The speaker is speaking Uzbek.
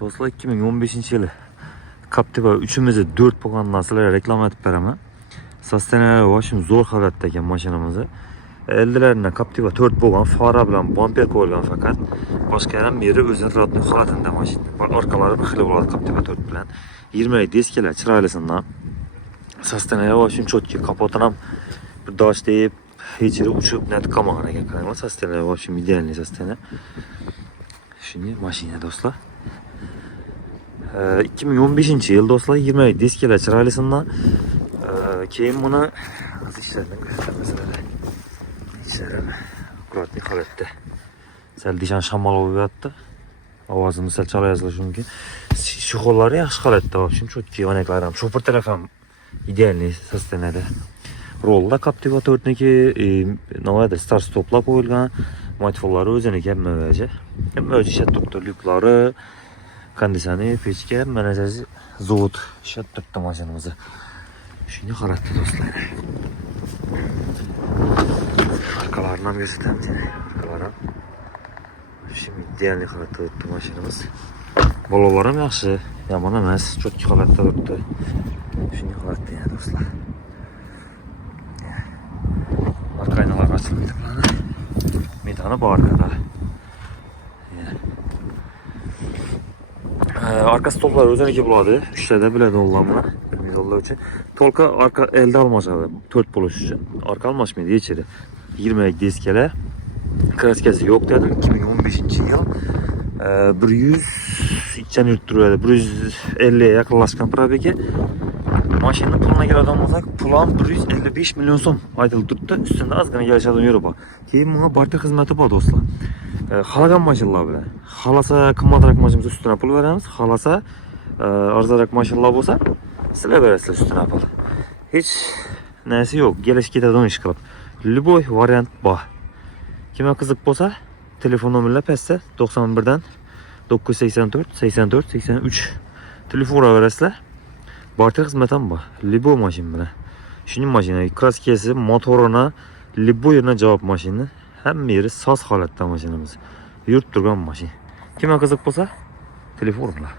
Do'stlar 2015-yili Captiva 3'imizni 4 bo'lgandan sizlarga reklama etib beraman. Sustainable washim zo'r holatda ekan mashinamizni. Eldilarına Captiva 4 bo'lgan, fara bilan bumper qo'yilgan faqat. Boshqa ham beri o'zining rodniy holatida mashina. Orqalari bir xil bo'ladi Captiva 4 bilan. 20 diskalar chiroylisidan. Sustainable washim chotki, kapotini ham bir dosh deb hech yeri uchib net qolmagan ekan. Qaranglar, Sustainable washim idealniy sustainable. Shunday mashina do'stlar. 2015-yil do'stlar 20 diskalar chiroylisidan keyin buni ishlarni ko'rsatamiz. İşlerini akkuratli holatda. Sal dishan shamol bo'lyapti. Ovozimiz sal chala yazilishi mumkin. Shu qo'llari yaxshi holatda, shunchaki yonaklari ham, shopir taraf ham idealniy sustainable. Rolda Captiva 4niki navada start stoplar qo'yilgan. Motorlari o'ziniki hammaga. Hammaga ishlab turibdi, lyuklari, konditsioner, pechka, mana shu zavod ishlab turibdi mashinamizni. Shunday holatda do'stlar. Arkalarını ham göstereyim seni. Arkalar ham. Şimdi idealniy holatda turibdi mashinamiz. Bolalar ham yaxshi, yomon emas, chotki holatda turibdi. Shunday holatda yana do'stlar. Arka aynalar ochilmaydi bularni. Metani bor arkada. Arka stollar o'ziniki bo'ladi. Uchtada biladi ularni. Yo'llar uchun. Tolqa arka elde almashadi. 4 bo'lish uchun. Arka almashmaydi hech yerda. 20 diskalar. Kraskasi yo'q dedi 2015-yil. 100 ichdan yurib turadi. 150 ga yaqinlashgan probega. Mashina pulini keladigan bo'lsak, pul ham 155 million so'm aytilib turibdi. Ustida ozgina kelishadigan yeri bor. Keyin bunga barcha xizmati bor do'stlar. Xalagan mashinalar bilan. Xalasa qimmatroq mashinamiz ustidan pul beramiz. Xalasa arzonroq mashinalar bo'lsa, sizlar berasizlar ustidan pul. Hech narsa yo'q. Kelish ketadigan ish qilib. Любой variant bor. Kimga qiziq bo'lsa, telefon nomerlar pastda 91 dan 984 84 83 telefon uraverasizlar. Barcha xizmat ham bor. Любой mashina bilan. Shuning mashina, kraskasi, motorini, любой yerdan javob mashina. Hamma yeri soz holatda mashinamiz. Yurib turgan mashina. Kimga qiziq bo'lsa, telefon uringlar.